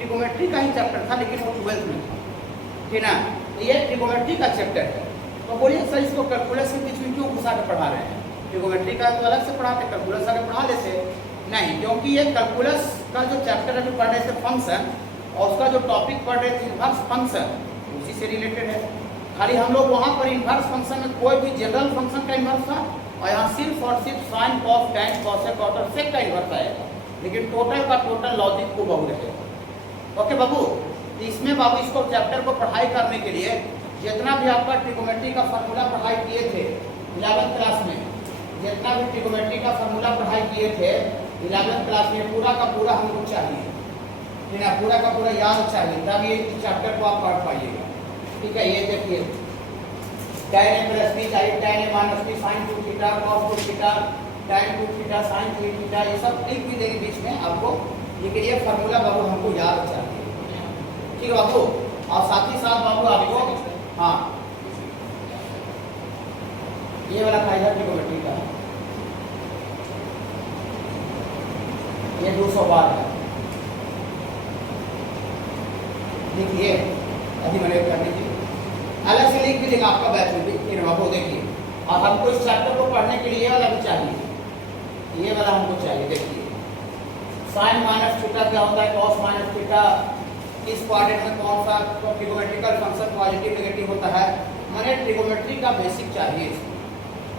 Trigonometry का ही chapter था, लेकिन वो 12th में था, ठीक ना। तो ये ट्रिगोमेट्री का चैप्टर है। तो बोलिए सर इसको कैलकुलस के बीच में क्यों घुसा के पढ़ा रहे हैं? ट्रिगोमेट्री का तो अलग से पढ़ाते, कैलकुलस आगे पढ़ा लेते नहीं, क्योंकि ये कैलकुलस का जो चैप्टर अभी पढ़ रहे थे फंक्शन, और उसका जो टॉपिक पढ़ रहे थे इन्वर्स फंक्शन, उसी से रिलेटेड है। खाली हम लोग वहाँ पर इन्वर्स फंक्शन में कोई भी जनरल फंक्शन का इन्वर्स था, और यहाँ सिर्फ और सिर्फ sine cos tan cosec cot और सेक का इन्वर्स आएगा, लेकिन टोटल का टोटल लॉजिक को बहु रहेगा। ओके बाबू, तो इसमें बाबू इसको चैप्टर को पढ़ाई करने के लिए जितना भी आपका ट्रिगोमेट्री का फार्मूला पढ़ाई किए थे 11th क्लास में, जितना भी ट्रिगोमेट्री का फार्मूला पढ़ाई किए थे 11th क्लास में, पूरा का पूरा हमको चाहिए, ठीक है, पूरा का पूरा याद चाहिए, तब ये चैप्टर को आप पढ़ पाइएगा। ठीक है, ये देखिए tan a प्लस b चाहिए, tan a minus b sin 2 theta cos 2 theta tan 2 theta sin 3 theta, ये सब लिख भी देंगे बीच में आपको, लेकिन ये फार्मूला बाबू हमको याद चाहिए, ठीक है बाबू। और साथ ही साथ बाबू आपको हाँ ये वाला फायदा ट्रिगोमेट्री का ये 200 बार है, देखिए अभी मैंने कर दीजिए, अलग से लिख भी देगा आपका बैच में भी, फिर बाबू देखिए। और हमको इस चैप्टर को पढ़ने के लिए ये वाला भी चाहिए, ये वाला हमको चाहिए। देखिए साइन माइनस थीटा क्या होता है, कॉस माइनस थीटा, इस क्वाड्रेंट में कौन सा ट्रिगोमेट्रिकल फंक्शन पॉजिटिव नेगेटिव होता है, मैंने ट्रिगोमेट्री का बेसिक चाहिए,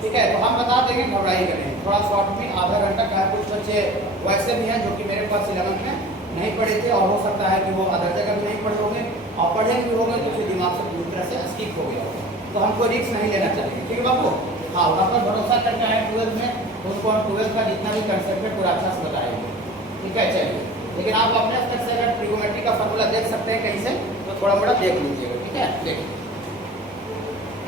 ठीक है। तो हम बता देंगे, घबराई करें, थोड़ा शॉर्ट में आधा घंटा का। कुछ बच्चे वैसे भी हैं जो कि मेरे पास 11th में नहीं पढ़े थे, और हो सकता है कि वो अदर जगह भी नहीं पढ़े होंगे, और पढ़े भी होंगे तो फिर दिमाग से पूरी तरह से स्किप हो गया होगा, तो हमको रिस्क नहीं लेना चाहिए, ठीक है बाबू। हाँ, वहाँ पर भरोसा करके आए 12th में, उसको हम 12th का जितना भी कंसेप्ट है पूरा अच्छा से बताएंगे, ठीक है। चलिए, लेकिन आप अपने स्तर से अगर ट्रिगोमेट्री का फार्मूला देख सकते हैं कहीं से, तो थोड़ा मोड़ा देख लीजिएगा, ठीक है। देखिए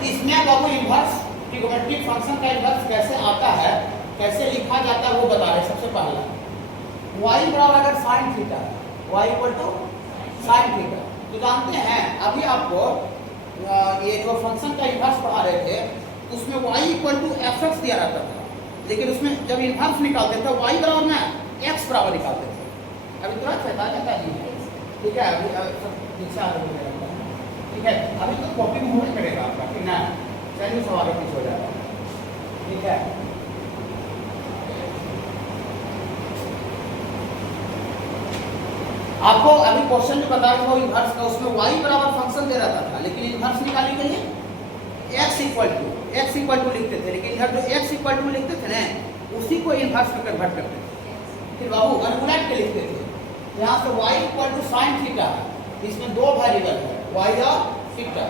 इसमें बाबू इन्वर्स ट्रिगोमेट्रिक फंक्शन का इन्वर्स कैसे आता है, कैसे लिखा जाता है वो बता रहे। सबसे पहला y बराबर अगर sin theta, y equal to sin theta, तो जानते हैं अभी आपको ये जो फंक्शन का इन्वर्स पढ़ा रहे थे उसमें y इक्वल टू fx दिया रहता था, लेकिन उसमें जब इन्वर्स निकालते थे y बराबर ना x बराबर निकालते थे। अभी तुरंत बता देता नहीं है, ठीक है, अभी ठीक है, अभी तो कॉपी में होने करेगा आपका, ठीक ना। चलिए सवाल पीछे हो जाएगा, ठीक है। आपको अभी क्वेश्चन जो बता रहे हो इन्वर्स का, उसमें y बराबर फंक्शन दे रहा था, लेकिन इन्वर्स निकालने के लिए x इक्वल टू लिखते थे, लेकिन इधर जो x इक्वल टू लिखते थे ना उसी को इन्वर्स में कन्वर्ट करते थे, फिर बाबू अनुलट के लिखते थे। यहाँ से y equal to sine theta, इसमें दो वेरिएबल है y और थीटा,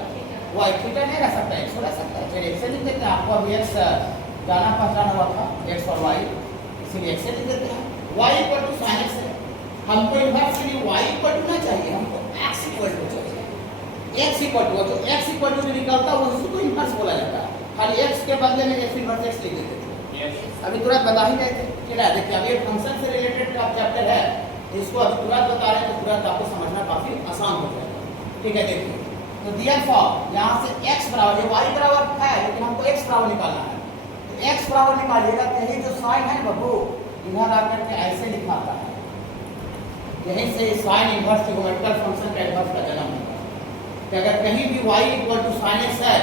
y थीटा नहीं रह सकता, x रह सकता है, चलिए x लिख देते हैं। आपको अभी x जाना पहचाना हुआ था x और y, इसीलिए x लिख देते हैं। y equal to sine x है, हमको इन्वर्स के लिए y इक्वल टू ना चाहिए, हमको x इक्वल टू चाहिए। x इक्वल टू जो x इक्वल टू निकलता है उसी को इन्वर्स बोला जाता है, खाली x के बदले में x इन्वर्स x लिख देते थे। अभी तुरंत बता ही रहे थे, ठीक है। देखिए अभी ये फंक्शन से रिलेटेड का चैप्टर है, इसको अभी तुरंत बता रहे हैं, तो तुरंत आपको समझना काफी आसान हो जाएगा, ठीक है। देखिए तो दिया फॉर्म यहाँ से x बराबर, y बराबर है लेकिन हमको x बराबर निकालना है, तो x बराबर निकालिएगा, यही जो साइन है बाबू इधर आकर के ऐसे लिखाता है, यहीं से साइन इन्वर्स ट्रिगोमेट्रिकल फंक्शन का इन्वर्स का जन्म होगा। कि अगर कहीं भी y equal to sine x है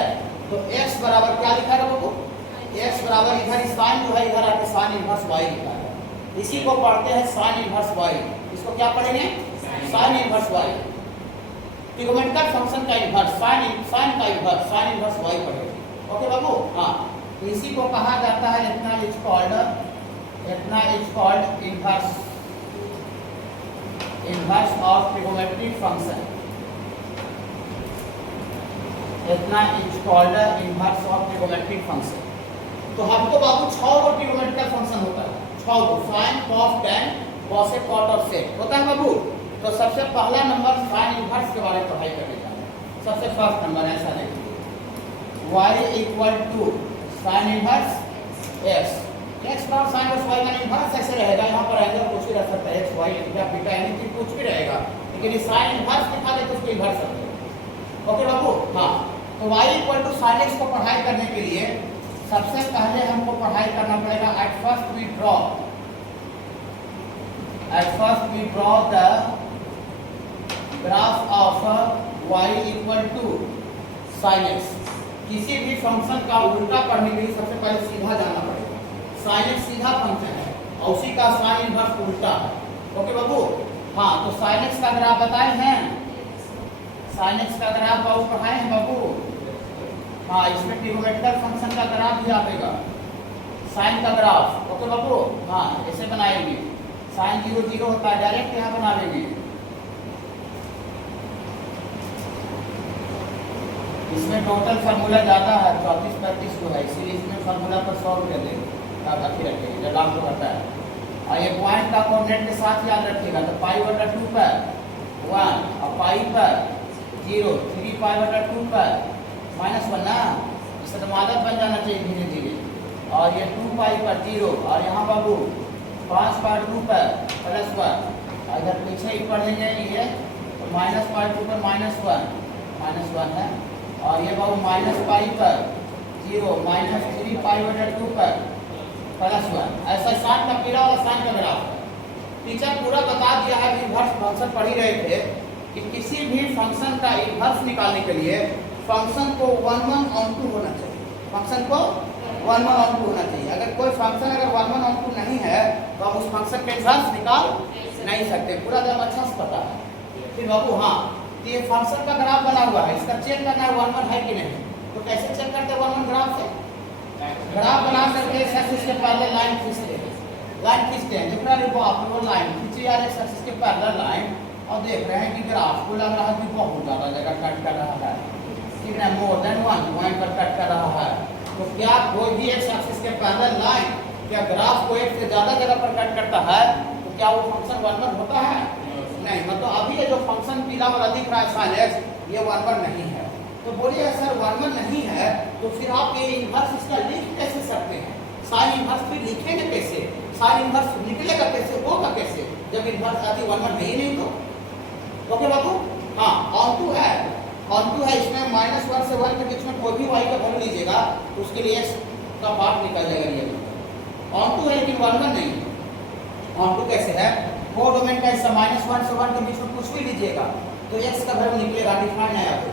तो x बराबर क्या लिखा है बाबू, x बराबर इधर साइन जो है इधर आके साइन इन्वर्स y लिखा है, इसी को पढ़ते हैं साइन इन्वर्स y। इसको क्या पढ़ेंगे, sine inverse y, trigonometrical function का इन्वर्स साइन का इन्वर्स साइन इन्वर्स y पढ़ेंगे, ओके बाबू। हाँ, तो इसी को कहा जाता है इतना is called inverse of trigonometric function, इतना is called inverse of trigonometric function. तो हमको बाबू 6 गो ट्रिगोमेट्रिकल फंक्शन होता है, 6 गो, sine cos tan cosec cot और सेक होता है बाबू। तो सबसे पहला नंबर साइन इन्वर्स के बारे में पढ़ाई करने का है, सबसे फर्स्ट नंबर ऐसा देखिए, y equal to sine inverse x बराबर साइन इन्वर्स y का इन्वर्स ऐसे रहेगा, यहाँ पर एंगल कुछ भी रह सकता है, x y theta beta anything कुछ भी रहेगा, लेकिन ये साइन इन्वर्स दिखा दे तो उसको इन्वर्स रखते हैं, ओके बाबू। हाँ, तो y equal to sine x को पढ़ाई करने के लिए सबसे पहले हमको पढ़ाई करना पड़ेगा, at first we draw the graph of y equal to sine x. किसी भी फंक्शन का उल्टा पढ़ने के लिए सबसे पहले सीधा जाना पड़ेगा। साइन एक्स सीधा फंक्शन है और उसी का साइन इनवर्स उल्टा है। ओके बाबू, हाँ तो साइन एक्स का ग्राफ बताए हैं, साइन एक्स का ग्राफ बाबू पढ़ाए हैं बाबू। हाँ इसमें ट्रिगोनोमेट्रिकल फंक्शन का ग्राफ भी आएगा, साइन का ग्राफ। ओके बाबू, हाँ ऐसे बनाएंगे, साइन 0 0 होता है, डायरेक्ट यहाँ बना लेंगे। इसमें टोटल फार्मूला ज़्यादा है, 34-35 को है, इसीलिए इसमें फार्मूला पर 100 रुपये देंगे, बाकी रखेंगे जब आपको पता है। और ये पॉइंट का कोऑर्डिनेट के साथ याद रखिएगा, तो π/2 पर 1 और पाई पर 0, 3 π/2 पर -1 ना, इससे तो आदत बन जाना चाहिए धीरे धीरे। और ये 2 पाई पर 0 और यहाँ बाबू 5/2 पर +1, अगर पीछे ही पढ़ेंगे ये तो -π/2 पर -1 है। और ये बाबू -पाई पर 0 -3 π/2 पर +1, ऐसा साइन का पीला वाला साइन का ग्राफ है। टीचर पूरा बता दिया है, इनवर्स फंक्शन पढ़ ही रहे थे कि किसी भी फंक्शन का इनवर्स निकालने के लिए फंक्शन को 1/1/2 होना चाहिए, फंक्शन को 1/1/2 होना चाहिए। अगर कोई फंक्शन अगर 1/1/2 नहीं है तो हम उस फंक्शन के इनवर्स निकाल नहीं सकते, पूरा एकदम अच्छा से पता है। फिर बाबू हाँ, तो ये फंक्शन का ग्राफ बना हुआ है, इसका चेक करना है 1/1 है कि नहीं। तो कैसे चेक करते हैं 1/1 ग्राफ से? ग्राफ बना करके एक्स एक्सिस के पैरेलल लाइन खींचते हैं, देख रहे हैं आप वो लाइन खींची यार एक्स एक्सिस के पैरेलल लाइन, और देख रहे हैं कि ग्राफ को लग रहा है कि बहुत ज़्यादा जगह कट कर रहा है, ठीक है, मोर देन 1 पॉइंट पर कट कर रहा है। तो क्या कोई भी एक्स एक्सिस के पैरेलल लाइन क्या ग्राफ को एक से ज़्यादा जगह पर कट करता है तो क्या वो फंक्शन 1/1 होता है? नहीं, मतलब अभी ये जो फंक्शन पीला वाला दिख रहा है साइन एक्स, ये 1/1 नहीं है। तो बोलिए सर 1/1 नहीं है तो फिर आप ये इनवर्स इसका लिख कैसे सकते हैं? साइन इनवर्स फिर लिखेंगे कैसे? साइन इनवर्स निकलेगा कैसे, होगा कैसे जब इनवर्स आती 1/1 है ही नहीं तो? ओके बाबू, हाँ ऑन टू है, इसमें -1 से 1 के बीच में कोई भी y का वैल्यू लीजिएगा तो उसके लिए x का पार्ट निकल जाएगा। ये ऑन टू है लेकिन 1/1 नहीं। ऑन टू कैसे है? वो डोमेन का हिस्सा -1 से 1 के बीच में कुछ भी लीजिएगा तो x का वैल्यू निकलेगा, डिफाइन है आपको,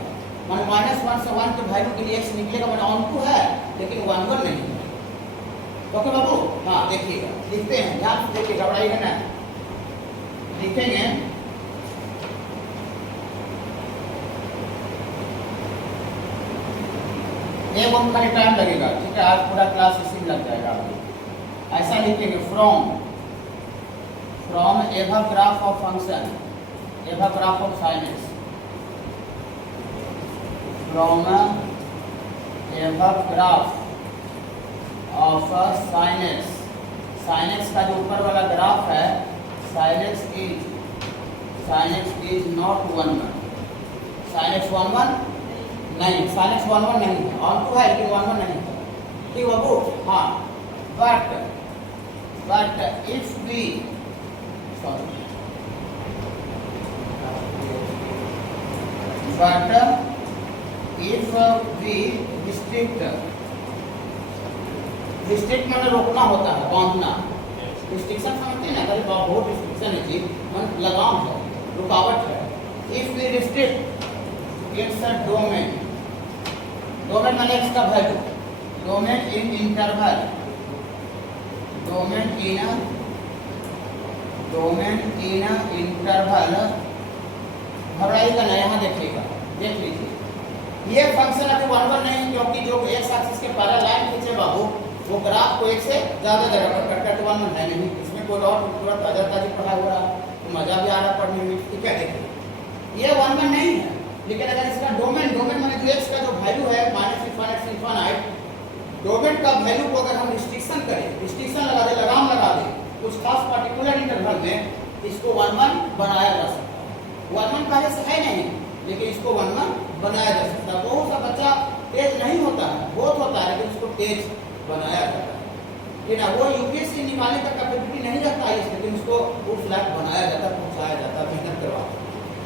मान -1 से 1 के वैल्यू के लिए x निकलेगा, मैंने ऑन टू है लेकिन 1/1 नहीं है। ओके बाबू, हाँ देखिएगा, लिखते हैं, ध्यान से देखिए, घबराइएगा ना, लिखेंगे एक और खाली टाइम लगेगा, ठीक है, आज पूरा क्लास इसी में लग जाएगा आपको। ऐसा लिखेंगे from above graph of function, above graph of sine x, from above graph of sine x. Sine x का जो ऊपर वाला ग्राफ है, sine x is not 1/1, sine x 1/1 नहीं, साइन एक्स 1/1 नहीं है, ऑन टू है लेकिन 1/1 नहीं है, ठीक बाबू, हाँ। बट इफ वी रिस्ट्रिक्ट मैंने रोकना होता है, बांधना, रिस्ट्रिक्शन समझते हैं ना, अगर बहुत रिस्ट्रिक्शन है चीज, मन लगाम है, रुकावट है। If we restrict its a domain माने एक्स का value, domain in interval, domain in interval, घबराइएगा ना, यहाँ देखिएगा, देख लीजिए, ये फंक्शन अभी 1/1 नहीं, क्योंकि जो एक्स एक्सिस के पैरेलल लाइन खींचे बाबू वो ग्राफ को एक से ज़्यादा जगह पर कट करके 1/1 है नहीं। इसमें कोई और पूरा ताज़ा पढ़ा हुआ तो मज़ा भी आ रहा पढ़ने में, ठीक है। देखिए ये 1/1 नहीं है, लेकिन अगर इसका डोमेन माने जो एक्स का जो वैल्यू है -∞, डोमेन का वैल्यू को अगर हम रिस्ट्रिक्शन करें, रिस्ट्रिक्शन लगा दे, लगाम लगा दे कुछ खास पर्टिकुलर इंटरवल में, इसको 1/1 बनाया जा सकता है। 1/1 पहले से है नहीं, लेकिन इसको 1/1 बनाया जा सकता है। बहुत सा बच्चा तेज नहीं होता है, बहुत होता है, लेकिन उसको तेज बनाया जाता है, ठीक है। वो यूपीएससी निकालने का कैपेसिटी नहीं रखता है, लेकिन उसको वो फ्लैट बनाया जाता है, पहुँचाया जाता है, मेहनत करवा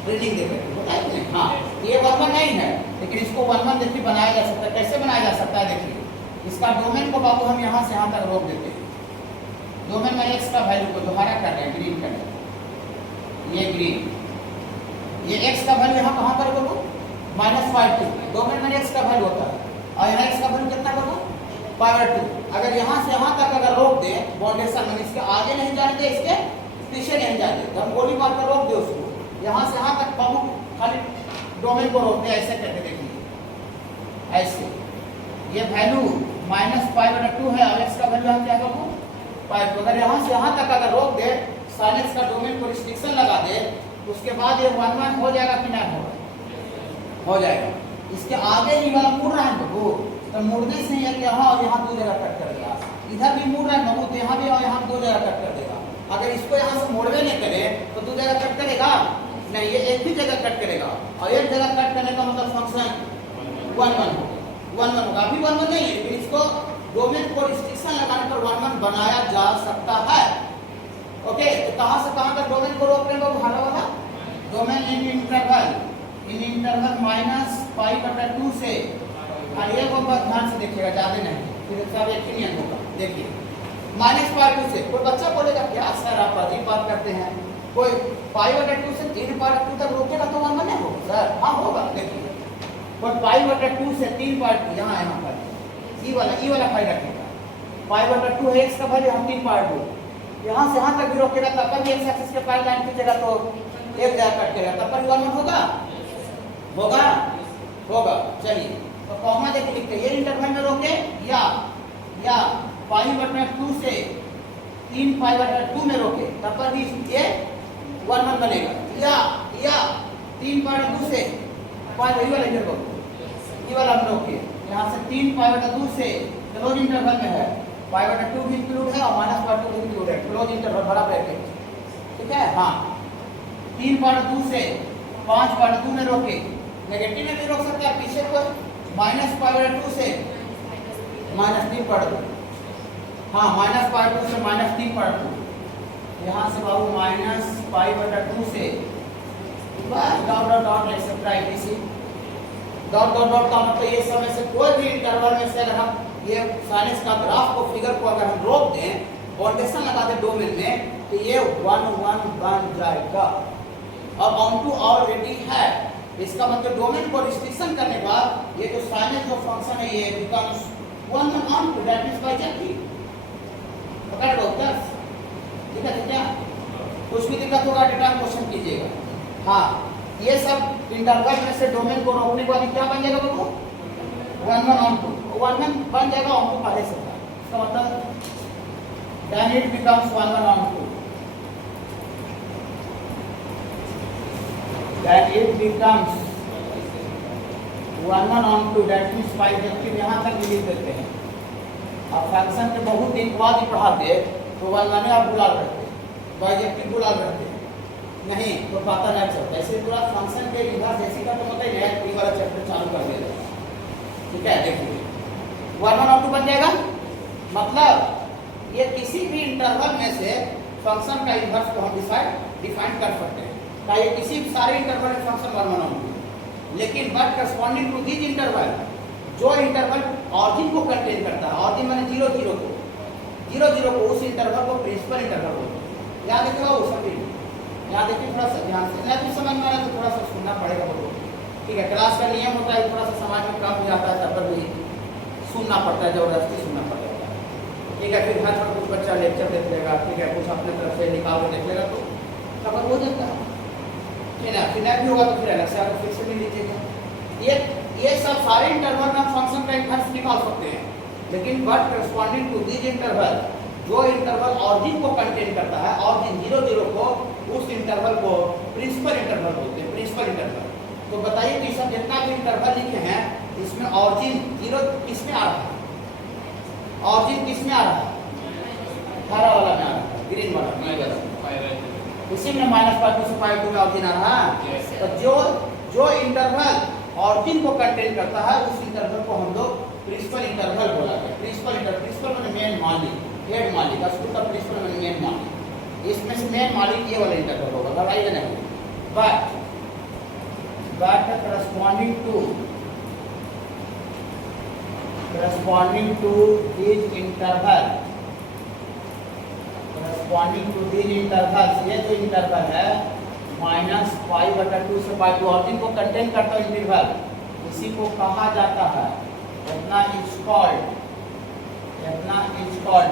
ट्रेनिंग देकर, बताया कि नहीं। हाँ, ये 1/1 नहीं है, लेकिन इसको 1/1 देखिए बनाया जा सकता है। कैसे बनाया जा सकता है? देखिए, इसका डोमेन को बाबू हम यहाँ से यहाँ तक रोक देते हैं, डोमेन में एक्स का वैल्यू को दोबारा कर रहे हैं, ग्रीन कर रहे हैं, ये ग्रीन, ये x का वैल्यू यहाँ कहाँ पर करो -π/2 डोमेन में x का वैल्यू होता है और यहाँ x का वैल्यू कितना करो π/2। अगर यहाँ से यहाँ तक अगर रोक दे बाउंडेशन में इसके आगे नहीं जाने दे इसके पीछे नहीं जाने दे, हम गोली मार कर रोक दे उसको, यहाँ से यहाँ तक प्रमुख खाली डोमेन को रोक दे, ऐसे करके देखिए ऐसे। ये वैल्यू -π/2 है और x का वैल्यू हम क्या करो π/2। अगर यहाँ से यहाँ तक अगर रोक दे sin x का डोमेन को रिस्ट्रिक्शन लगा दे, उसके बाद ये 1 हो जाएगा कि नहीं होगा, हो जाएगा। इसके आगे ही वाला मुड़ रहा है बाबू, तो मुड़ने से ये यहाँ और यहाँ 2 जगह कट कर देगा, इधर भी मुड़ रहा है बाबू तो यहाँ भी और यहाँ 2 जगह कट कर देगा। अगर इसको यहाँ से मोड़वे नहीं करे तो 2 जगह कट करेगा नहीं, ये एक ही जगह कट करेगा और एक जगह कट करने का मतलब फंक्शन 1 होगा। अभी 1 नहीं है, लेकिन इसको डोमेन को रिस्ट्रिक्शन लगाने पर 1 बनाया जा सकता है। ओके, तो कहाँ से कहाँ तक डोमेन को रोक रहे हैं बाबू, हरा वाला डोमेन इन इंटरवल -π/2 से। और ये को बात ध्यान से देखिएगा, ज्यादा नहीं, फिर सब एक ही नियम होगा। देखिए -π/2 से कोई बच्चा बोलेगा क्या सर आप अजीब बात करते हैं, कोई π/2 से 3/2 तक रोकेगा तो 1 नहीं होगा सर? हाँ होगा। देखिए कोई π/2 से 3/2 यहाँ पर ई वाला फाइल रखेगा, π/2 है x का वैल्यू, हम 3/2 यहाँ से यहाँ तक भी रोकेगा तब पर भी x एक्सिस के पैरेलल लाइन खींचेगा तो एक जगह कट करेगा, तब पर 1 होगा होगा। चलिए तो कॉमा देख लिखते हैं, ये इंटरवल में रोके या π/2 से 3π/2 में रोके तब पर भी ये 1 बनेगा, या 3π/2 से ये वाला हम रोके यहाँ से 3π/2 से क्लोज इंटरवल में है, π/2 भी इंक्लूड है और -π/2 भी इंक्लूड है, क्लोज इंटरवल बड़ा ब्रैकेट, ठीक है। हाँ 3/2 से 5/2 में रोके, नेगेटिव में भी रोक सकता है पीछे को, -π/2 से -3/2, हाँ -π/2 से -3/2, यहाँ से बाबू -π/2 से डॉट एक्सेट्रा etc डॉट का मतलब ये सब में से कोई भी इंटरवल में से अगर हम ये साइनस का ग्राफ को फिगर को अगर हम रोक दें, बाउंडेशन लगा दें डोमेन में, तो ये 1 बन जाएगा। अब ऑन टू ऑलरेडी है, इसका मतलब डोमेन को रिस्ट्रिक्शन करने के बाद ये जो साइनस जो फंक्शन है ये becomes 1 onto, that means by जल्दी पकड़ लो बस, ठीक है क्या? कुछ भी दिक्कत होगा डेटा क्वेश्चन कीजिएगा। हाँ ये सब इंटरवल में से डोमेन को रोकने के बाद क्या बन जाएगा बाबू 1 ऑन टू, 1 बन जाएगा ऑन टू पहले से था, इसका मतलब then it becomes 1 onto, that it becomes 1 onto, that means bijective यहाँ तक लिख देते हैं। अब फंक्शन के बहुत दिन बाद ही पढ़ाते तो 1 आप बुला करते, बायजेक्टिव बुला करते नहीं तो पता नहीं चलता। ऐसे पूरा फंक्शन के रिवर्स जैसे का तो मतलब नया ये वाला चैप्टर चालू कर देगा, ठीक है। देखिए 1 ऑन टू बन जाएगा, मतलब ये किसी भी इंटरवल में से फंक्शन का इनवर्स को हम डिफाइन कर सकते हैं, चाहे किसी भी सारे इंटरवल में फंक्शन 1 ऑन टू, लेकिन but corresponding to this interval, जो इंटरवल ऑरिजिन को कंटेन करता है, ऑरिजिन माने 0 0 को उस इंटरवल को प्रिंसिपल इंटरवल बोलते हैं। याद रखिएगा वो सब यहाँ देखिए थोड़ा सा ध्यान से, नहीं कुछ समझ में आया तो थोड़ा सा सुनना पड़ेगा बोलो, ठीक है। क्लास का नियम होता है, थोड़ा सा समाज में काम हो जाता है तब पर भी सुनना पड़ता है, जबरदस्ती सुनना पड़ता है, ठीक है। फिर घर पर कुछ बच्चा लेक्चर देख लेगा, ठीक है, कुछ अपने तरफ से निकाल के देख लेगा तो खबर हो जाता है, ठीक है। फिर नहीं भी होगा तो फिर अलग से आकर फिर से मिल लीजिएगा। ये सब सारे इंटरवल में फंक्शन का इनवर्स निकाल सकते हैं, लेकिन but corresponding to this interval, जो इंटरवल ऑरिजिन को कंटेन करता है, ऑरिजिन 0 0 को, उस इंटरवल को प्रिंसिपल इंटरवल बोलते हैं, प्रिंसिपल इंटरवल। तो बताइए कि सब जितना भी इंटरवल लिखे हैं इसमें ऑरिजिन 0 किस में आ रहा है, ऑरिजिन किस में आ रहा है, हरा वाला में आ रहा है, ग्रीन वाला में, उसी में -π/2 से π/2 में ऑरिजिन आ रहा है। तो जो इंटरवल ऑरिजिन को कंटेन करता है उस इंटरवल को हम लोग प्रिंसिपल इंटरवल बोला है। प्रिंसिपल माने मेन मालिक, हेड मालिक, स्कूल का प्रिंसिपल माने मेन मालिक, इसमें से मेन मालिक ये वाला इंटरवल होगा, लगाइए नहीं। But corresponding to this interval, ये जो इंटरवल है माइनस पाई बटा 2 से पाई 2 और जिनको कंटेन करता है इंटरवल, इसी को कहा जाता है इतना इज कॉल्ड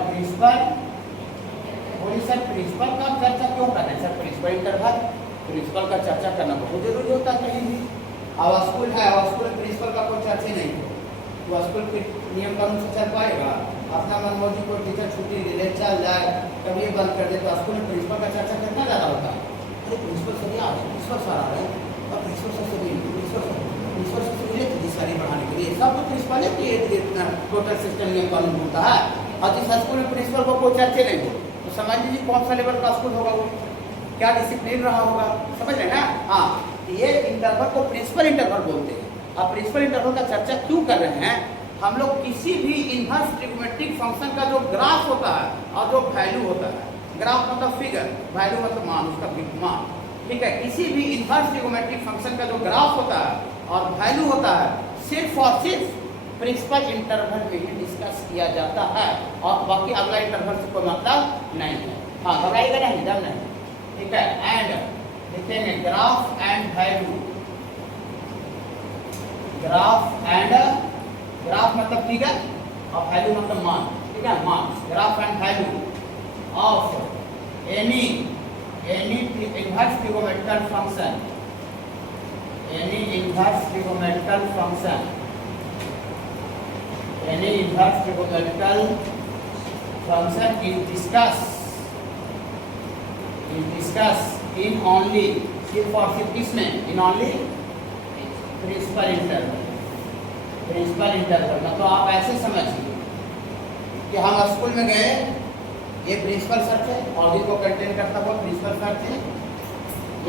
प्रिंसिपल। बोलिए सर प्रिंसिपल का चर्चा क्यों कर रहे हैं सर? प्रिंसिपल इंटरवल, प्रिंसिपल का चर्चा करना बहुत जरूरी होता है कहीं भी। अब स्कूल है, अब स्कूल में प्रिंसिपल का कोई चर्चा नहीं हो तो स्कूल के नियम कानून से चल पाएगा? अपना मनमर्जी को टीचर छुट्टी ले चल जाए, कभी ये बंद कर दे, तो स्कूल में प्रिंसिपल का चर्चा कितना ज़्यादा होता है? अरे प्रिंसिपल सर आ रहे, प्रिंसिपल सर आ रहे हैं, और प्रिंसिपल सर से प्रिंसिपल सर से मिले थी सारी पढ़ाने के लिए, सब तो प्रिंसिपल है कि इतना टोटल सिस्टम नियम कानून होता है। और जिस स्कूल में प्रिंसिपल को कोई चर्चा नहीं हो तो समझ लीजिए कौन सा लेवल का स्कूल होगा वो, क्या डिसिप्लिन रहा होगा, समझ रहे हैं ना? हाँ, ये इंटरवल को प्रिंसिपल इंटरवल बोलते हैं। अब प्रिंसिपल इंटरवल का चर्चा क्यों कर रहे हैं? हम लोग किसी भी इनवर्स ट्रिग्नोमेट्रिक फंक्शन का जो ग्राफ होता है और जो वैल्यू होता है, ग्राफ मतलब फिगर, वैल्यू मतलब मान, उसका मान, ठीक है। किसी भी इनवर्स ट्रिग्नोमेट्रिक फंक्शन का जो ग्राफ होता है और वैल्यू होता है, सिर्फ और सिर्फ प्रिंसिपल इंटरवल में ही डिस्कस किया जाता है, और बाकी अगला इंटरवल से कोई मतलब नहीं है। हाँ, घबराइएगा नहीं, जब नहीं, ठीक है। एंड लिखेंगे ग्राफ एंड वैल्यू, ग्राफ मतलब फिगर और वैल्यू मतलब मान, ठीक है, मान। Graph and value of any inverse trigonometrical function, any inverse trigonometrical function is discussed in only, सिर्फ और सिर्फ किसमें? in only principal interval. मतलब आप ऐसे समझिए कि हम स्कूल में गए, ये प्रिंसिपल सर थे और जिनको कंटेन करता हुआ प्रिंसिपल सर थे,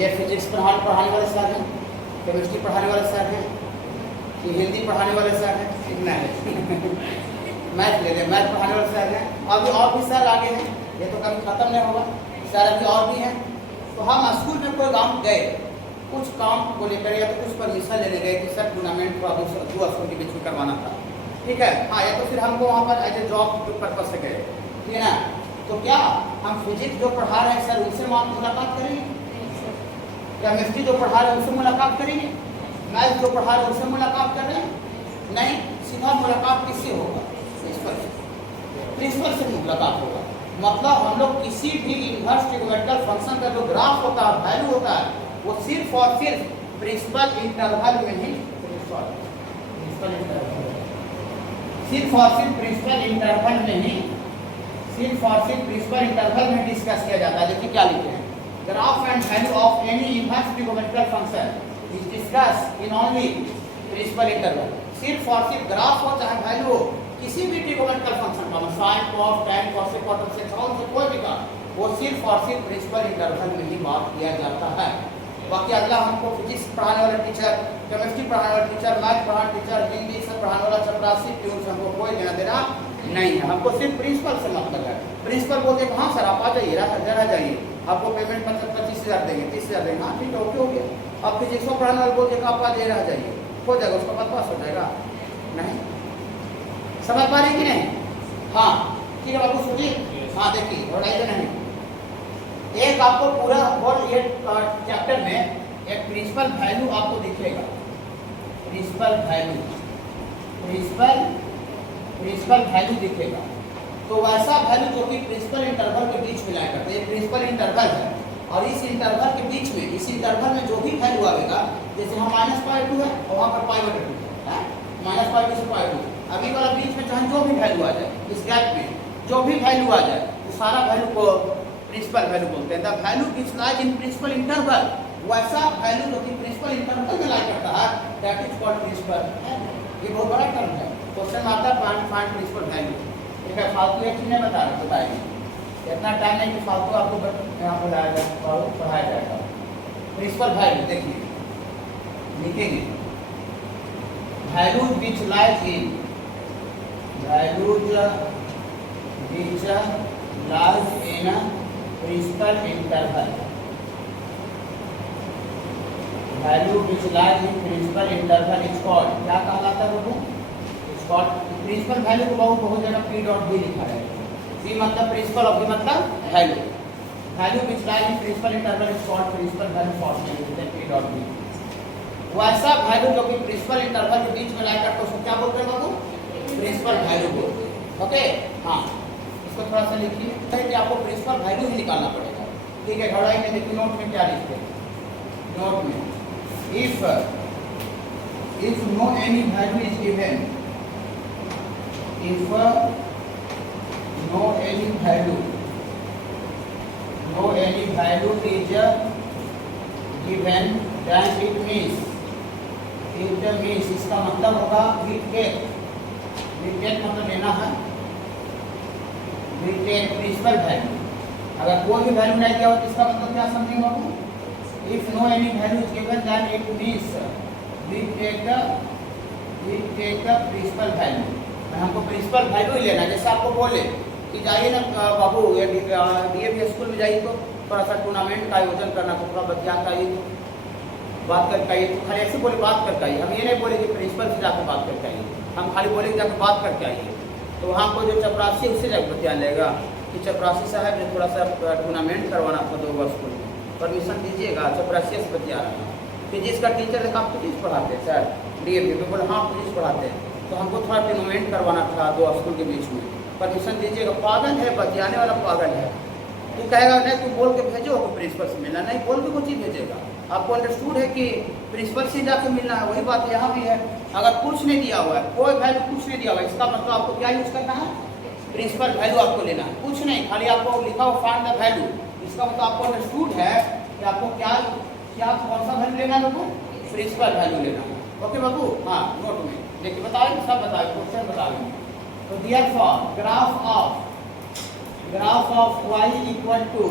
ये फिजिक्स पढ़ाने वाले सर हैं, केमिस्ट्री पढ़ाने वाले सर हैं, ये हिंदी पढ़ाने वाले सर हैं, इतना है मैथ ले लें, मैथ पढ़ाने वाले सर हैं, अभी और भी सर आगे हैं, ये तो कभी ख़त्म नहीं होगा, सर अभी और भी हैं। तो हम स्कूल में कोई काम गए, कुछ काम को लेकर या तो कुछ परमिशन लेने गए कि सर टूर्नामेंट को दो स्कूल के बीच में करवाना था, ठीक है, हाँ, या तो फिर हमको वहाँ पर एज ए जॉब पर्पज से गए, ठीक है ना? तो क्या हम फिजिक्स जो पढ़ा रहे हैं सर उनसे मुलाकात करेंगे, केमिस्ट्री जो पढ़ा रहे हैं उनसे मुलाकात करेंगे, मैथ जो पढ़ा रहे हैं उनसे मुलाकात कर रहे हैं? नहीं, सीधा मुलाकात किससे होगा? प्रिंसिपल से मुलाकात होगा। मतलब हम लोग किसी भी इनवर्स ट्रिगोमेट्रिकल फंक्शन का जो ग्राफ होता है, वैल्यू होता है, वो सिर्फ और सिर्फ प्रिंसिपल इंटरवल में ही प्रिंसिपल इंटरवल में डिस्कस किया जाता है। देखिए क्या लिखे हैं, graph and value of any inverse trigonometrical function is discussed in only principal interval. सिर्फ और सिर्फ ग्राफ हो चाहे वैल्यू हो, किसी भी ट्रिगोमेट्रिकल फंक्शन का, sine, cos, tan, cosec, cotan, section से कोई भी का, वो सिर्फ और सिर्फ प्रिंसिपल इंटरवल में ही बात किया जाता है। बाकी अगला हमको फिजिक्स पढ़ाने वाला टीचर, केमिस्ट्री पढ़ाने वाला टीचर, मैथ पढ़ाने टीचर, हिंदी सब पढ़ाने वाला चपरासी प्यून से हमको कोई लेना देना नहीं है। हमको सिर्फ प्रिंसिपल से मतलब है। प्रिंसिपल बोलते हैं हाँ सर आप आ जाइए, रह जाइए, आपको पेमेंट 25,000 देंगे, 30,000 देंगे, हाँ ठीक है, ओके हो गया। अब फिजिक्स को पढ़ाने वाले बोलते हैं आप आ जाइए, रह जाइए, हो जाएगा, उसका बाद पास हो जाएगा। नहीं समझ पा रहे कि नहीं? हाँ ठीक है बाबू, सुनिए, हाँ देखिए, घबराइए नहीं। एक आपको पूरा और ये चैप्टर में एक प्रिंसिपल वैल्यू आपको दिखेगा, प्रिंसिपल वैल्यू दिखेगा। तो वैसा वैल्यू जो कि प्रिंसिपल इंटरवल के बीच में लाया करता है, ये प्रिंसिपल इंटरवल है, और इस इंटरवल के बीच में, इस इंटरवल में जो भी वैल्यू आएगा, जैसे हम -π2 है और वहाँ पर π/2 है, -π2 से π2, अभी वाला बीच में चाहे जो भी वैल्यू आ जाए, इस गैप में जो भी वैल्यू आ जाए, तो सारा वैल्यू को प्रिंसिपल वैल्यू बोलते हैं। The value which lies in principal interval, वैसा वैल्यू जो कि प्रिंसिपल इंटरवल में लाई करता है, दैट इज कॉल्ड प्रिंसिपल। ये बहुत बड़ा टर्म है, क्वेश्चन आता है फाइंड प्रिंसिपल वैल्यू। ठीक है, फालतू एक चीज नहीं बताएंगे, इतना टाइम नहीं कि फालतू आपको यहाँ पढ़ाया जाएगा। प्रिंसिपल वैल्यू देखिए, लिखेंगे value which lies in principal interval, value which lies in principal interval is called, क्या कहलाता है वो? इज कॉल्ड प्रिंसिपल वैल्यू को बहुत जगह P.B लिखा है। P मतलब प्रिंसिपल और B मतलब value. Value which lie in principal interval is called principal value formula P dot B। वैसा वैल्यू जो कि प्रिंसिपल इंटरवल के बीच में लाई करते हैं उसको क्या बोलते हैं बाबू? प्रिंसिपल वैल्यू बोलते हैं। ओके हाँ, इसको थोड़ा सा लिखिए कि आपको प्रिंसिपल वैल्यू ही निकालना पड़ेगा। ठीक है, घड़ाई में देखिए नोट में क्या लिखते हैं। नोट में if no any value is given, if no any value is given, then it means इसका मतलब होगा we take मतलब लेना है, we take प्रिंसिपल वैल्यू। अगर कोई भी वैल्यू नहीं दिया हो तो इसका मतलब क्या समझेंगे बाबू? If no any value is given, then it means we take the principal value। हमको प्रिंसिपल वैल्यू ही लेना है। जैसे आपको बोले कि जाइए ना बाबू DAV स्कूल में जाइए तो थोड़ा सा टूर्नामेंट का आयोजन करना, तो थोड़ा बतिया आइए, तो बात करके आइए, तो खाली ऐसे बोले बात करके आइए। हम ये नहीं बोले कि प्रिंसिपल से जाकर बात करके आइए, हम खाली बोले कि जाकर बात करके आइए। तो वहाँ को जो चपरासी है उससे जाकर बतिया लेगा कि चपरासी साहब जो थोड़ा सा टूर्नामेंट करवाना था 2 वर्ष को, परमिशन दीजिएगा। चपरासी से बतिया रहा है। फिजिक्स का टीचर है, आप फिजिक्स पढ़ाते हैं सर DAV में? बोले हाँ फिजिक्स पढ़ाते हैं, तो हमको थोड़ा टूर्नामेंट करवाना था 2 स्कूल के बीच में, परमिशन दीजिएगा। पागल है, बतियाने वाला पागल है। तू कहेगा नहीं तू बोल के भेजो को प्रिंसिपल से मिलना, नहीं बोल के कुछ ही भेजेगा। आपको अंडरस्टूड है कि प्रिंसिपल से जाकर मिलना है। वही बात यहाँ भी है, अगर कुछ नहीं दिया हुआ है, कोई वैल्यू कुछ नहीं दिया हुआ है, इसका मतलब आपको क्या यूज करना है? प्रिंसिपल वैल्यू आपको लेना है। कुछ नहीं, खाली आपको लिखा हो फाइंड द वैल्यू, इसका मतलब आपको अंडरस्टूड है कि आपको क्या कौन सा वैल्यू लेना है बाबू? प्रिंसिपल वैल्यू लेना है। ओके बाबू हाँ, नोट में देखिए बताएंगे, सब बताएंगे, क्वेश्चन बताएंगे। तो therefore graph of y equal to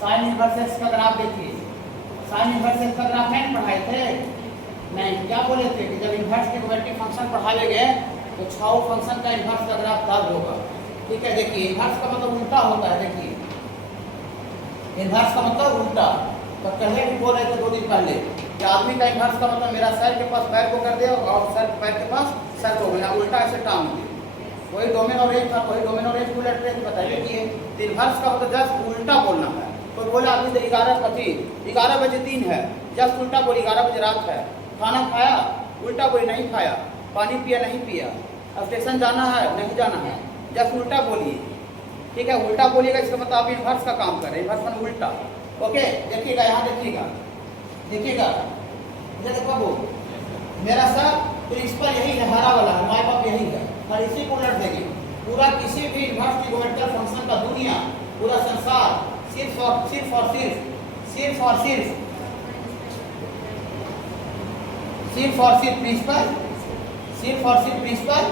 sine inverse x का ग्राफ देखिए। साइन इनवर्स x का ग्राफ नहीं पढ़ाए थे? नहीं, क्या बोले थे कि जब इनवर्स के क्वाड्रेटिक फंक्शन पढ़ाए गए तो 6 फंक्शन का इनवर्स का ग्राफ तब होगा। ठीक है, देखिए इनवर्स का मतलब उल्टा होता है। देखिए इनवर्स का मतलब उल्टा, तो पहले भी बोल रहे थे 2 दिन पहले कि आदमी का इनवर्स का मतलब मेरा सर के पास पैर को कर दे और सर पैर के पास सर को मिला, उल्टा ऐसे टांग दे। वही डोमेन और रेंज था, वही डोमेन और रेंज को लेट रहे थे, बताइए कि इनवर्स का मतलब जस्ट उल्टा बोलना है। तो बोले आदमी तो 11 बजे 3 है, जस्ट उल्टा बोली 11 बजे रात है। खाना खाया, उल्टा बोली नहीं खाया। पानी पिया नहीं पिया। स्टेशन जाना है नहीं जाना है, जस्ट उल्टा बोलिए। ठीक है, उल्टा बोलिएगा, इसका मतलब आप इनवर्स का काम कर रहे हैं, इनवर्स मतलब उल्टा। ओके देखिएगा, यहाँ देखिएगा ये देखो बाबू, मेरा सर प्रिंसिपल यही है, हरा वाला है, माई बाप यही है, और इसी को उलट देंगे। पूरा किसी भी इनवर्स ट्रिगोनोमेट्रिक फंक्शन का दुनिया, पूरा संसार सिर्फ प्रिंसिपल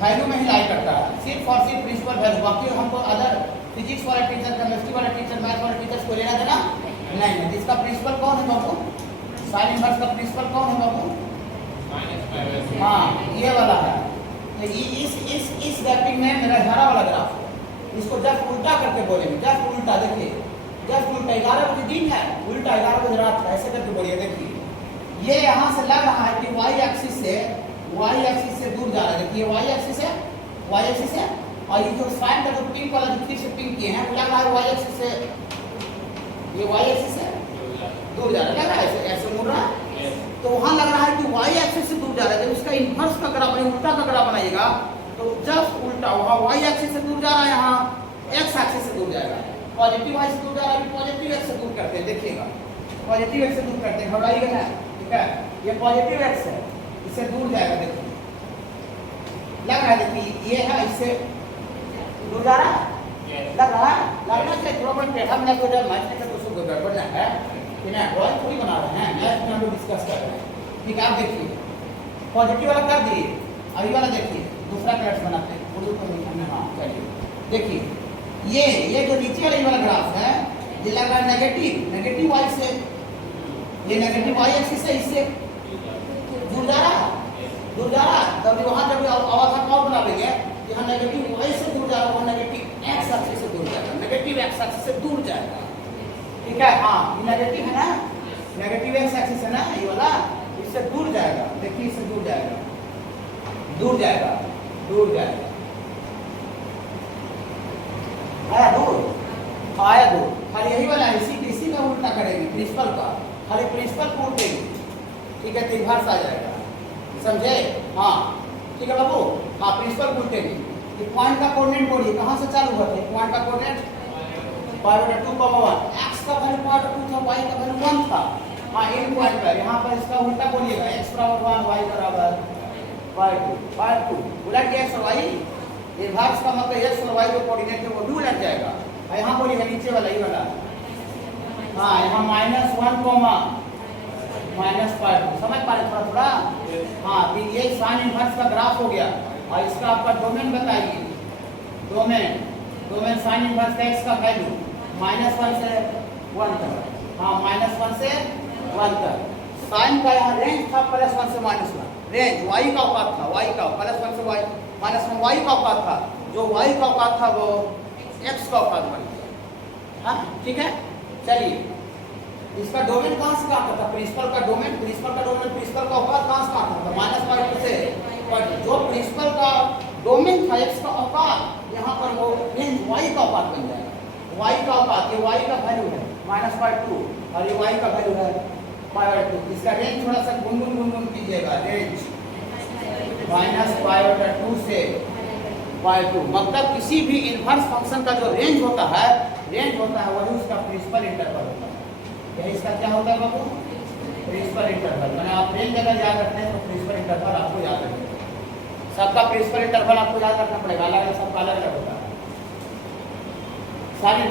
वैल्यू में ही लाई करता है। सिर्फ और सिर्फ प्रिंसिपल वैल्यू, बाकी हमको अदर फिजिक्स वाला टीचर, केमिस्ट्री वाला टीचर, मैथ वाला टीचर को लेना देना नहीं है। जिसका प्रिंसिपल कौन है बाबू? साइन इनवर्स का प्रिंसिपल कौन है बाबू? हाँ, ये वाला है। इस ग्राफिक में मेरा हरा वाला ग्राफ है, इसको जस्ट उल्टा करके बोलेंगे, जस्ट उल्टा। देखिए जस्ट उल्टा, 11 बजे दिन है, उल्टा 11 बजे रात है, ऐसे करके बोलिए। देखिए ये यहाँ से लग रहा है कि y एक्सिस से दूर जा रहा है। देखिए y एक्सिस है, और ये जो साइन का जो पिंक वाला जो फिर से पिंक किए हैं वो लग रहा है y एक्सिस से, ये y एक्सिस से दूर जा रहा है, लग रहा है ऐसे मुड़ रहा है। तो वहाँ लग रहा है कि y एक्सिस से दूर जा रहा है। जब इसका इनवर्स का ग्राफ उल्टा का ग्राफ बनाइएगा तो जस्ट उल्टा, वहाँ y एक्सिस से दूर जा रहा है, यहाँ x एक्सिस से दूर जाएगा। पॉजिटिव y से दूर जा रहा है, पॉजिटिव x से दूर करते हैं। देखिएगा पॉजिटिव x से दूर करते हैं, घबराइएगा ना। ठीक है, ये पॉजिटिव x है, इससे दूर जाएगा। देखिए लग रहा है, देखिए ये है, इससे दूर जा रहा है, लगना चाहिए। थोड़ा बहुत टेढ़ा मिला तो जब मैच नहीं तो उसको गड़बड़ ना है कि ना, ड्राइंग थोड़ी बना रहे हैं, मैच में हम लोग डिस्कस कर रहे हैं। ठीक है, आप देखिए पॉजिटिव वाला कर दिए, अभी वाला देखिए दूसरा कलर बनाते हैं, उर्दू को लिखने। हाँ चलिए देखिए ये जो नीचे वाला ग्राफ है ये लग रहा है नेगेटिव y से, ये नेगेटिव y एक्सिस से इससे दूर जा रहा है। तब वहाँ जब अवस्था कौन बना लेंगे, यहाँ नेगेटिव y से दूर जा रहा है, वहाँ नेगेटिव x एक्सिस से दूर जाएगा, नेगेटिव x एक्सिस से दूर जाएगा। ठीक है, हाँ ये नेगेटिव है ना, नेगेटिव x एक्सिस है ना ये वाला, इससे दूर जाएगा। देखिए इससे दूर जाएगा, आया दूर, खाली यही वाला है, इसी का उल्टा करेंगे प्रिंसिपल का, खाली प्रिंसिपल को उल्टेंगे, ठीक है, तो इन्वर्स आ जाएगा, समझे? हाँ ठीक है बाबू, हाँ प्रिंसिपल को उल्टेंगे। ये पॉइंट का कोऑर्डिनेट बोलिए कहाँ से चालू हुआ था? पॉइंट का कोऑर्डिनेट π/2, x का वैल्यू π/2 था, y का वैल्यू 1 था। हाँ इन पॉइंट पर यहाँ पर इसका उल्टा बोलिएगा, x = 1 y = π/2 उलट गया x और y, इन्वर्स का मतलब x और y जो कोऑर्डिनेट है वो भी उलट जाएगा। और यहाँ बोलिएगा नीचे वाला ये वाला, हाँ यहाँ -1, -π/2, समझ पा रहे थोड़ा? हाँ तो ये साइन इन्वर्स का ग्राफ हो गया। और इसका आपका डोमेन बताइए, डोमेन साइन इन्वर्स का x का वैल्यू -1 से 1 तक, हाँ -1 से 1 तक। साइन का यहाँ रेंज था +1 से -1, रेंज y का औकात था, y का +1 से y -1 y का औकात था, जो y का औकात था वो x का औकात बन गया। हाँ ठीक है, चलिए इसका डोमेन कहाँ से आता था? प्रिंसिपल का डोमेन, प्रिंसिपल का औकात कहाँ से आता था? -π/2 से। पर जो प्रिंसिपल का डोमेन था x का औकात, यहाँ पर वो रेंज y का औकात बन जाएगा। y का औकात, ये y का वैल्यू है -π/2 और ये y का वैल्यू है π/2। इसका रेंज थोड़ा सा गुनगुन कीजिएगा, रेंज -π/2 से π2, मतलब किसी भी इन्वर्स फंक्शन का जो रेंज होता है वही उसका प्रिंसिपल इंटरवल होता है। यही इसका क्या होता है बाबू? Principal interval. मैंने आप रेंज अगर याद रखते हैं तो प्रिंसिपल इंटरवल आपको याद रखना, सबका प्रिंसिपल इंटरवल आपको याद रखना पड़ेगा, अलग अलग सबका अलग अलग होता है। सारी